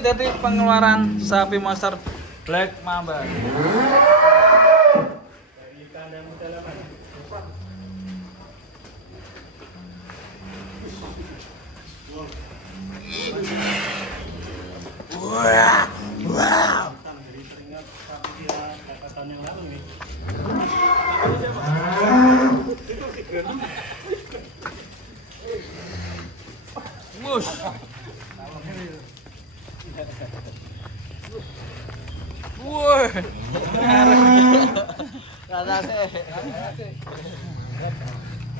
Detik pengeluaran sapi monster Black Mamba. Wow. Wush. Wah. Kata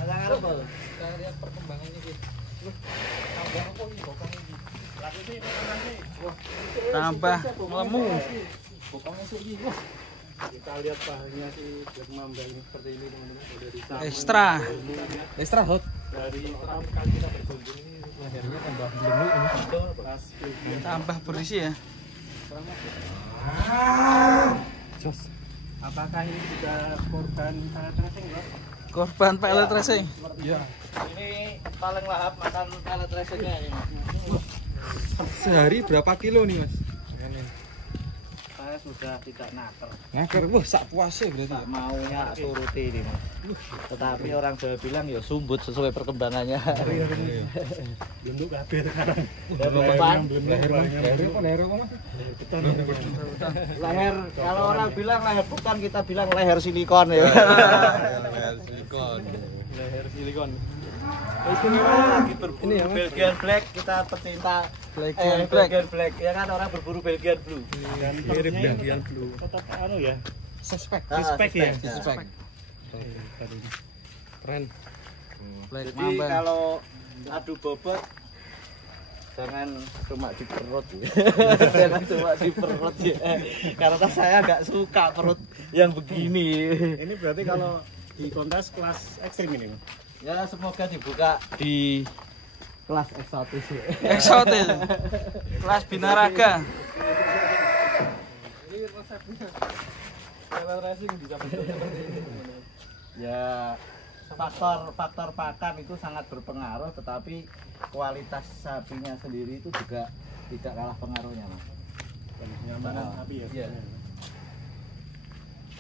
ngarep lho. Kita lihat perkembangannya iki. Tambah apa iki bokong iki? Laku iki perkembangannya. Tambah melemu. Bokongnya sih iki. Kita lihat pahalnya si Black Mamba ini seperti ini teman-teman. Dari Extra hot. Dari pertama kali kita berkunjung ini lehernya tambah belemu ini. Tambah berisi ya. Jos. Apakah ini juga korban pellet racing, Bro? Korban pellet racing? Iya. Ini paling lahap makan pellet racingnya ini, Mas. Sehari berapa kilo nih, Mas? Saya sudah tidak naker. Wah, sak puasnya berarti. Tak maunya turuti ini, Mas. Tetapi orang Jawa bilang ya sumbut sesuai perkembangannya. Bentuk kabeh sekarang. Leher apa, Mas? Leher, kalau orang bilang leher bukan, kita bilang leher silikon ya. Leher silikon. Leher silikon. Lagi berburu Belgian Black, kita pecinta Belgian Black. Ya kan orang berburu Belgian Blue. Dan mirip Belgian Blue. Tetap anu ya. Suspek ya. Suspek. Keren. Jadi kalau adu bobot jangan cuma di perut ya. Jangan cuma di perut ya. Karena saya agak suka perut yang begini. Ini berarti kalau di kontes kelas ekstrim ini, Mas? Ya semoga dibuka di kelas eksotis. Eksotis. Kelas binaraga. Ini resepnya. Kalau racing bisa ya faktor pakan itu sangat berpengaruh, tetapi kualitas sapinya sendiri itu juga tidak kalah pengaruhnya, Mas. Kenyamanan sapi ya. Iya.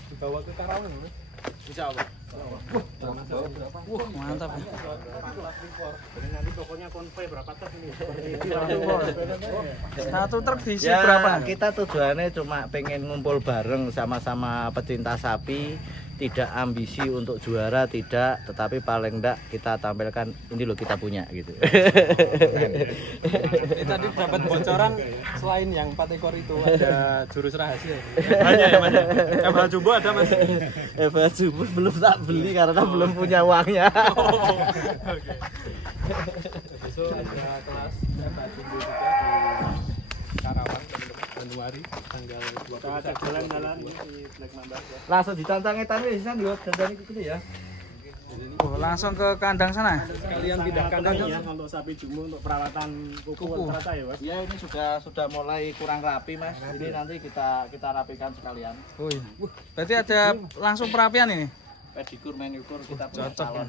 Dibawa ke Karawang, Mas. Insya Allah. Mantap. Nanti pokoknya konvoy berapa truk ini? Satu truk diisi ya, berapa? Kita tujuannya cuma pengen ngumpul bareng sama-sama pecinta sapi, tidak ambisi untuk juara, tidak, tetapi paling enggak kita tampilkan ini loh kita punya gitu. Tadi dapat bocoran selain yang 4 ekor itu ada jurus rahasia. Banyak ya, Mas. Eva Jumbo ada, Mas? Eva Jumbo belum tak beli karena belum punya uangnya. Oke. Besok ada kelas Eva Jumbo juga di Karawang Januari tanggal 20. Ada jalan-jalan di Black Mamba. Langsung ditantang etan wis kan yo dandani gitu ya. Oh, langsung ke kandang sana. Sekalian pindah kandang ya untuk sapi jumbo untuk perawatan kuku rata ya, Mas. Ya ini sudah mulai kurang rapi, Mas. Ini nanti kita rapikan sekalian. Oh iya. Berarti ada langsung perapian ini. Pedikur, manicure kita punya calon.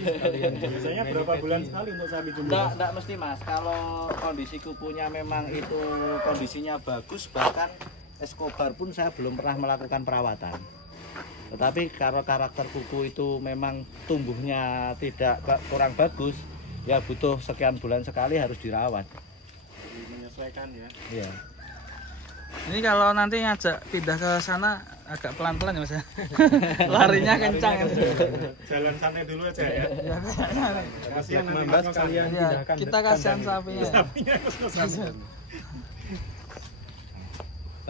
Biasanya berapa bulan sekali untuk sapi jumbo? Enggak mesti, Mas. Kalau kondisi kukunya memang itu kondisinya bagus, bahkan Escobar pun saya belum pernah melakukan perawatan. Tetapi kalau karakter kuku itu memang tumbuhnya kurang bagus, ya butuh sekian bulan sekali harus dirawat. Menyesuaikan ya. Iya. Ini kalau nanti ngajak pindah ke sana agak pelan-pelan ya, Mas. Larinya kencang. Jalan santai dulu aja ya. Kasihan Mas kalian pindahkan. Kita kasihan sapinya. Sapinya kos-kosan.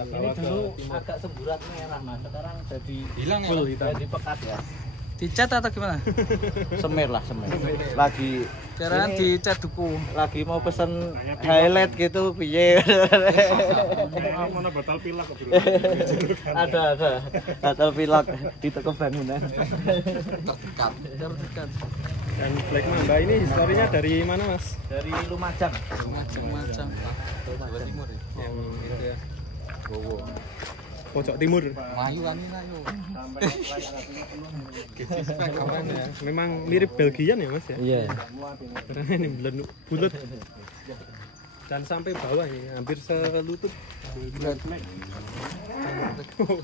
Ini dulu agak semburat merah mas, sekarang jadi hilang ya, jadi pekat ya. Dicat atau gimana? Semir lah, semir. Lagi Caranya dicat duku. lagi mau pesen highlight gitu piye. Mana batal pilak kok. ada batal pilak di toko bangunan. Terdekat. Dan Black Mamba ini historinya dari mana mas? Dari Lumajang. Macam-macam. Jawa Timur ya? Yang itu ya, pojok timur. Mayu kan ini ayo. Keren ya. Memang mirip Belgian ya mas ya? Iya. Karena ini bulat dan sampai bawah ini hampir selutut.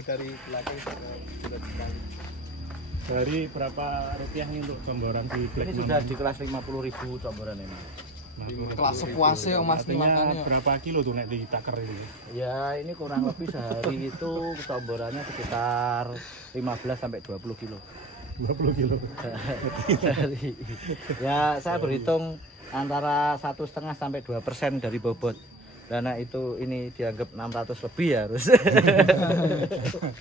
Dari belakang sampai bulat sekali. Dari berapa rupiah nih untuk gambaran di Black Ini sudah di kelas 50.000 comboran ini. Kelas sepuasnya yang mas Artinya makannya. berapa kilo tuh nek ditaker ini? Ya ini kurang lebih sehari itu comborannya sekitar 15 sampai 20 kilo. 20 kilo. Sehari. Ya saya berhitung antara 1,5 sampai 2% dari bobot. Karena itu ini dianggap 600 lebih ya harus.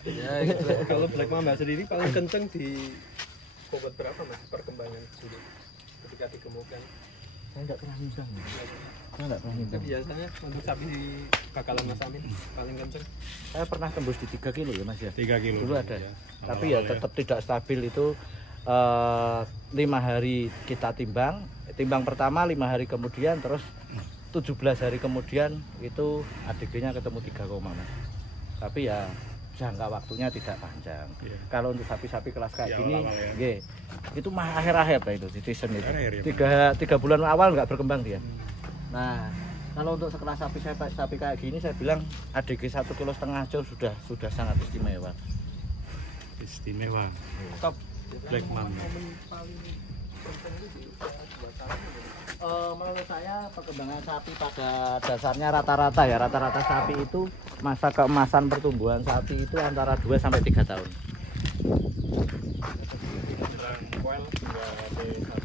Ya gitu. Kalau Black Mamba sendiri paling kenceng di bobot berapa mas perkembangan dulu ketika digemukkan? Saya nggak pernah ngitung. Saya nggak pernah ngitung. Biasanya untuk sapi di bakalan Mas Amin paling kenceng. Saya pernah tembus di 3 kilo ya mas ya. 3 kilo. Dulu ada. Ya. Tapi ya tetap tidak stabil itu. 5 hari kita timbang pertama 5 hari kemudian terus 17 hari kemudian itu ADG-nya ketemu 3, mas. Tapi ya jangka waktunya tidak panjang. Iya. Kalau untuk sapi-sapi kelas kayak Ya, gini, awal-awal ya. nggih, itu mah akhir-akhir lah itu di season itu. Akhir ya, Tiga bulan awal nggak berkembang dia. Nah, kalau untuk sekelas sapi kayak gini saya bilang ADG 1,5 kilo aja sudah sangat istimewa. Istimewa. Top. Black Mamba. Menurut saya perkembangan sapi pada dasarnya rata-rata sapi itu masa keemasan pertumbuhan sapi itu antara 2 sampai 3 tahun.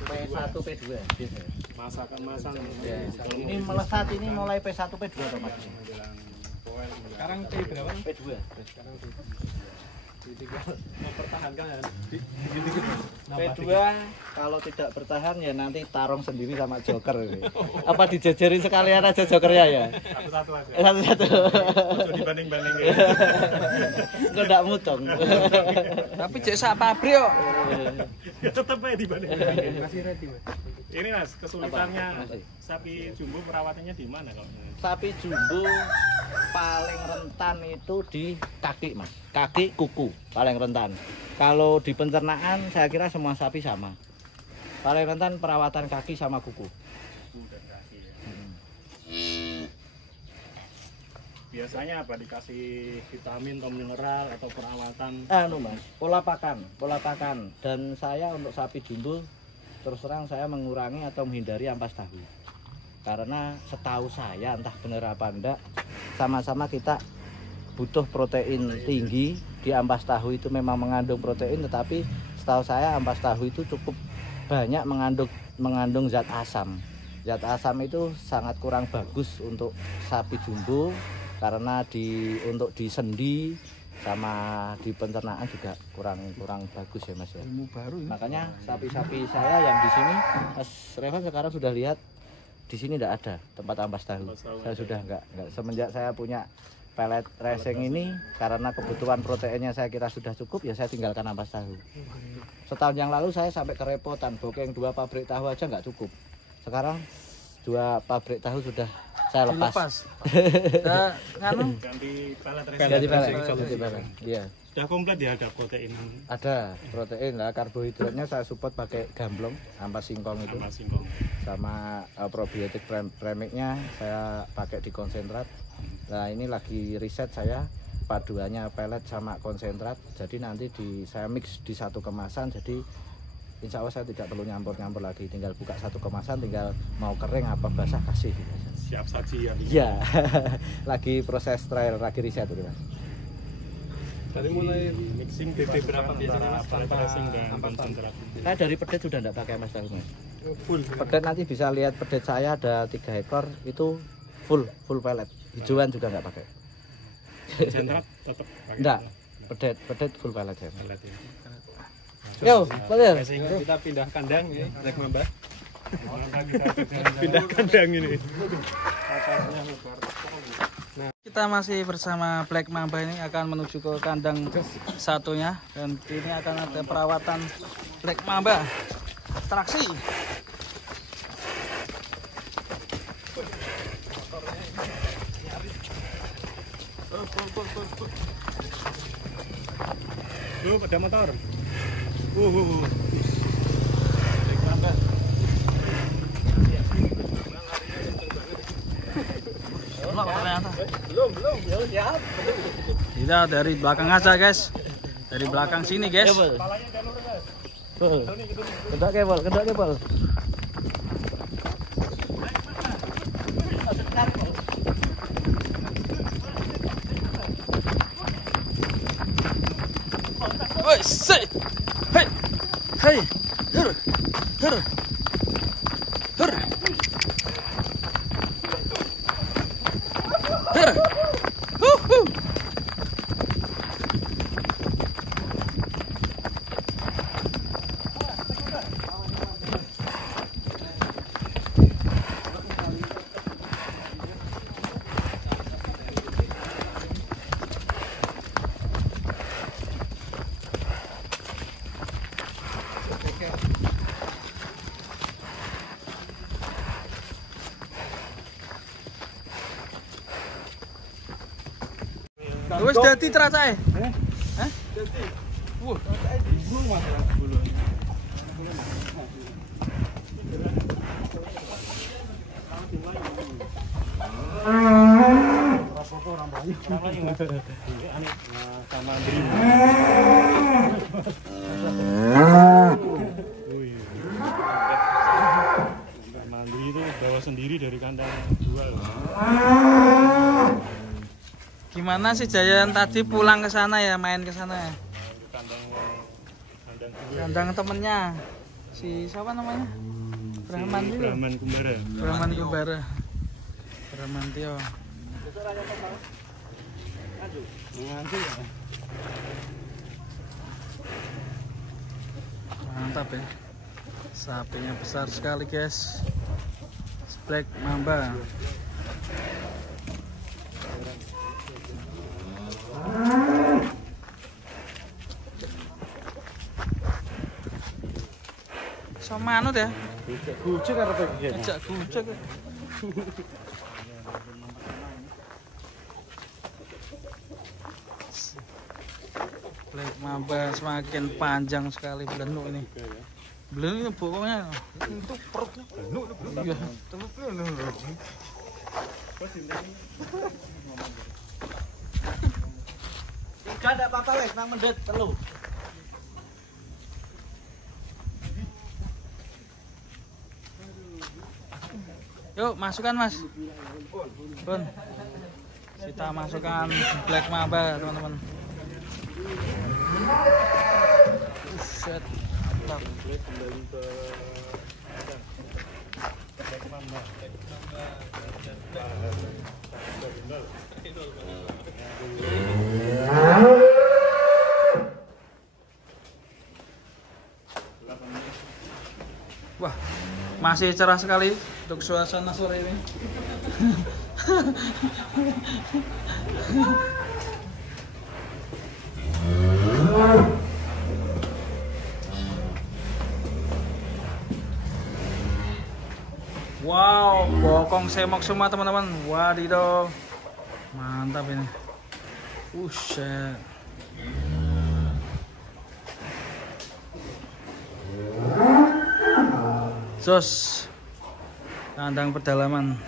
P1 P2 biasanya. Masa kemasan. Ya. Ini melesat ini mulai P1 P2 Mas. Sekarang P berapa? P2. Sekarang mempertahankan ya. P2 kalau tidak bertahan ya nanti tarung sendiri sama joker ini. Apa dijajarin sekalian aja jokernya ya? Satu-satu aja. Satu-satu. Ojo dibanding-banding. Enggak ndak mutong. Tapi cek sak pabrik kok. Ya tetap aja dibanding-banding. Masih ready mas. Ini mas, kesulitannya Apa? Masih. sapi jumbo perawatannya di mana kalau? Sapi jumbo paling rentan itu di kaki mas, kaki kuku paling rentan. Kalau di pencernaan saya kira semua sapi sama. Paling rentan perawatan kaki sama kuku. Dan kaki ya. Biasanya apa dikasih vitamin atau mineral atau perawatan? Mas, pola pakan. Dan saya untuk sapi jumbo terus terang saya mengurangi atau menghindari ampas tahu. Karena setahu saya entah benar apa enggak, sama-sama kita butuh protein tinggi. Di ampas tahu itu memang mengandung protein, tetapi setahu saya ampas tahu itu cukup banyak mengandung zat asam. Zat asam itu sangat kurang bagus untuk sapi jumbo karena untuk di sendi sama di pencernaan juga kurang bagus ya mas ya. Ilmu baru ya. Makanya sapi-sapi saya yang di sini Mas Revan sekarang sudah lihat di sini tidak ada tempat ampas tahu. Saya sudah enggak semenjak saya punya pelet racing ini karena kebutuhan proteinnya saya kira sudah cukup ya saya tinggalkan ampas tahu. Setahun yang lalu saya sampai kerepotan bokeng 2 pabrik tahu aja nggak cukup. Sekarang 2 pabrik tahu sudah saya lepas. Nah, nganu Ganti pelet Ganti racing. pelet. Iya. Sudah komplit ya, ada protein Ada protein lah, karbohidratnya saya support pakai gamblong, ampas singkong itu. sama singkong. Sama probiotik premiknya saya pakai di konsentrat. Nah ini lagi riset saya paduannya pelet sama konsentrat, jadi nanti saya mix di satu kemasan, jadi insya Allah saya tidak perlu nyampur lagi, tinggal buka satu kemasan, tinggal mau kering apa basah kasih gitu. Siap saji ya. Iya. Lagi proses trial, lagi riset itu mas. Dari mulai mixing BB berapa biasanya mas tanpa racing dan ampas tahu? konsentrat. Saya dari pedet sudah tidak pakai ampas tahu mas. Full. Pedet nanti bisa lihat pedet saya ada 3 ekor itu full pelet, hijauan juga nggak pakai. Jentrap tetap pakai. Enggak, pedet full pelet ya. Pelet ya. Yo, bener. Kita pindah kandang ya, Black Mamba. Pindah kandang ini. Kita masih bersama Black Mamba ini akan menuju ke kandang satunya dan ini akan ada perawatan Black Mamba. Atraksi. Loh, pada motor. Belum siap. Tidak, dari belakang aja guys. Dari belakang sini guys. Betul. Kedok kebol. Woi, say. Hey. Hey. Hur. Hur. Hur. Hur. Wes dadi terasae. Hah? Dadi. Wah. Sama Mandiri itu bawa sendiri dari kandang 2 loh. Gimana sih Jayan tadi pulang ke sana ya, main ke sana ya? Kandang temennya. Si siapa namanya? Brahman itu. Brahman Kumbara. Brahman Kumbara. Brahman Tio. Mantap ya. Sapinya besar sekali guys. Black Mamba. Sama anu deh. Gucek arep iki. Ajak gucek. Black Mamba semakin panjang sekali belenuk ini. Belenuk ini pokoknya itu perutnya belenuk. Iya. Gak ada apa-apa wes, nang mendet telu. Yuk masukkan mas. Bun. Kita masukkan Black Mamba teman-teman. Set. Mantap. Wah, masih cerah sekali untuk suasana sore ini. Wow, bokong semok semua teman-teman. Wadidaw, mantap ini. Buset. Jos, kandang pedalaman.